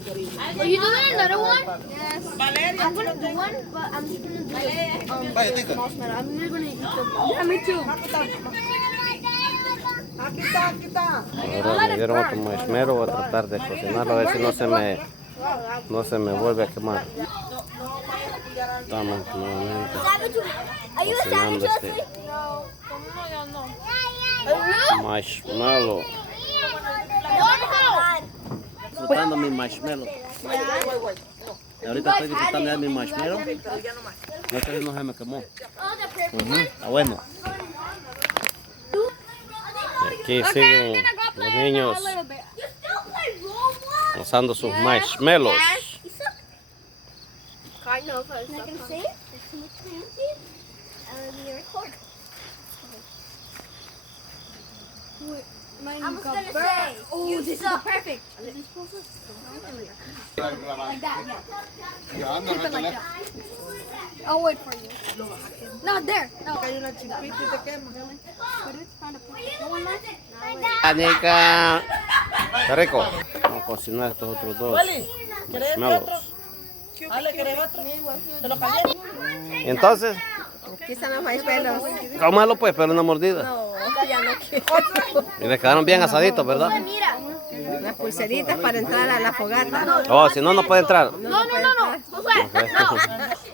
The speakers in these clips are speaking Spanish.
Are you doing another one? Yes. I'm gonna do one, but I'm just gonna do marshmallow. I'm really gonna eat them. Yeah, me too. Ahora me dieron otro marshmallow, voy a tratar de cocinarlo a ver si no se me vuelve a quemar. Estamos nuevamente cocinando este marshmallow. Disfrutando mi marshmallow. Ahorita estoy disfrutando de mi marshmallow. No se me quemó. Está bueno. Y aquí siguen los niños usando sus marshmallows. I know if I can say it. I'm just gonna say. Oh, this is perfect. Like that, yeah. Keep it like that. I'll wait for you. No, there. No. Anica. Está rico. Vamos a cocinar estos otros dos marshmallows. Entonces, Aquí están los marshmallows. cómalo pues, pero una mordida. No, ya no quiero. Y les quedaron bien asaditos, ¿verdad? Las pulseritas para entrar a la fogata. Oh, si no, no puede entrar. No.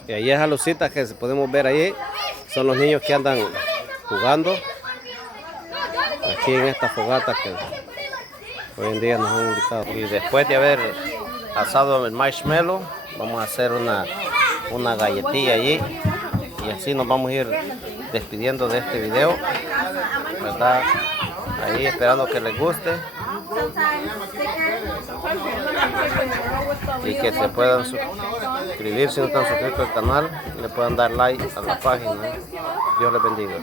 Y ahí esas lucitas que podemos ver ahí son los niños que andan jugando aquí en esta fogata que hoy en día nos han invitado. Y después de haber asado el marshmallow, vamos a hacer una galletilla allí y así nos vamos a ir despidiendo de este video, ¿verdad? Ahí esperando que les guste y que se puedan suscribir si no están suscritos al canal, le puedan dar like a la página. Dios les bendiga.